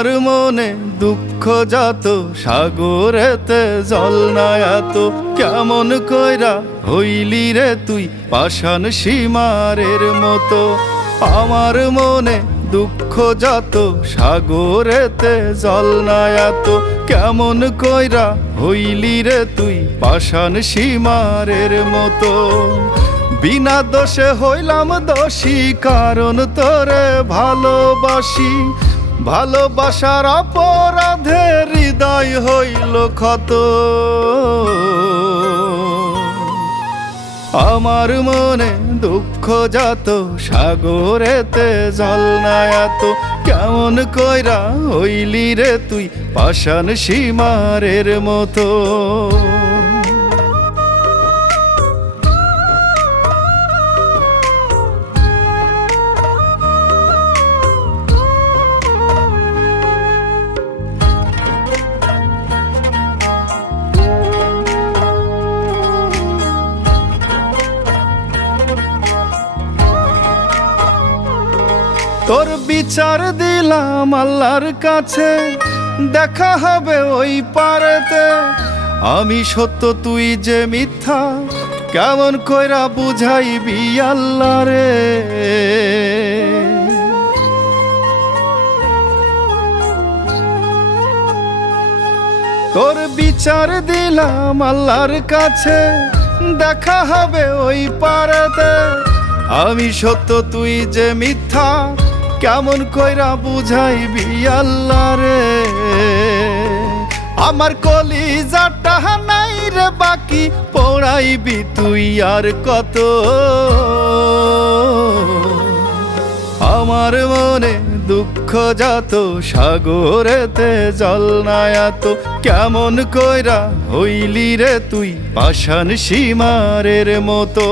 আমার মনে দুঃখ যত সাগরেতে জল না এত কেমন কইরা হইলি রে তুই পাষাণ সীমারের মতো। আমার মনে দুঃখ যত সাগরেতে জল না এত কেমন কইরা হইলি রে তুই পাষাণ সীমারের মতো। বিনা দোষে হইলাম দোষী কারণ তোরে ভালোবাসি, ভালোবাসার অপরাধে হৃদয় হইল ক্ষত। আমার মনে দুঃখ যত সাগরেতে জল না এত কেমন কইরা হইলি রে তুই পাষাণ সীমারের মতো। তোর বিচার দিলাম আল্লাহর কাছে, দেখা হবে ওই পারেতে। আমি সত্য তুই যে মিথ্যা কেমন কইরা বুঝাইবি আল্লাহ রে। তোর বিচার দিলাম আল্লাহর কাছে, দেখা হবে ওই পারেতে। আমি সত্য তুই যে মিথ্যা কেমন কইরা বুঝাইবি আল্লাহ রে। আমার কলিজাটা নাই রে বাকি পড়াইবি তুই আর কত। আমার মনে দুঃখ যত সাগরেতে জল না এত কেমন কইরা হইলি রে তুই পাষাণ সীমারের মতো।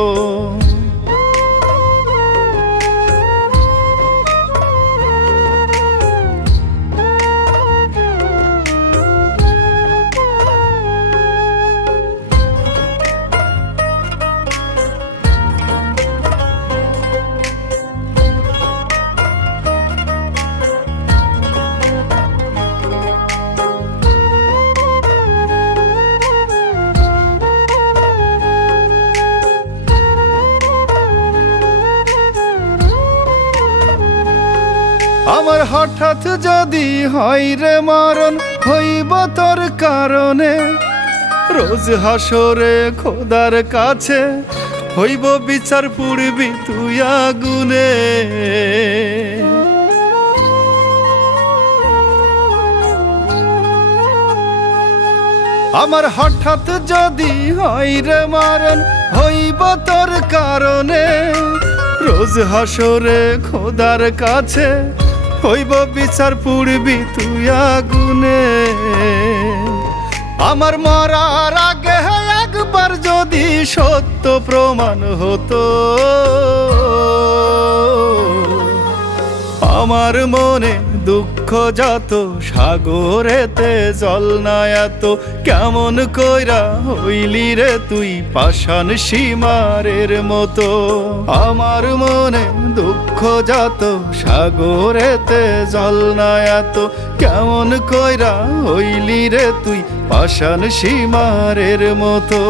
আমার হঠাৎ যদি হয় রে মরণ হইব তোর কারণে, রোজ হাসরে খোদার কাছে হইব বিচার পুড়বি তুই আগুনে। আমার হঠাৎ যদি হয় রে মরণ হইব তোর কারণে, রোজ হাসরে খোদার কাছে হইব বিচার পুড়বি তুই আগুনে। আমার মরার আগে একবার যদি সত্য প্রমাণ হতো, আমার মনে দুঃখ যত সাগরেতে জল না এত কেমন কইরা হইলি রে তুই পাষাণ সীমারের মতো। আমার মনে দুঃখ যত সাগরেতে জল না এত কেমন কইরা হইলি রে তুই পাষাণ সীমারের মতো।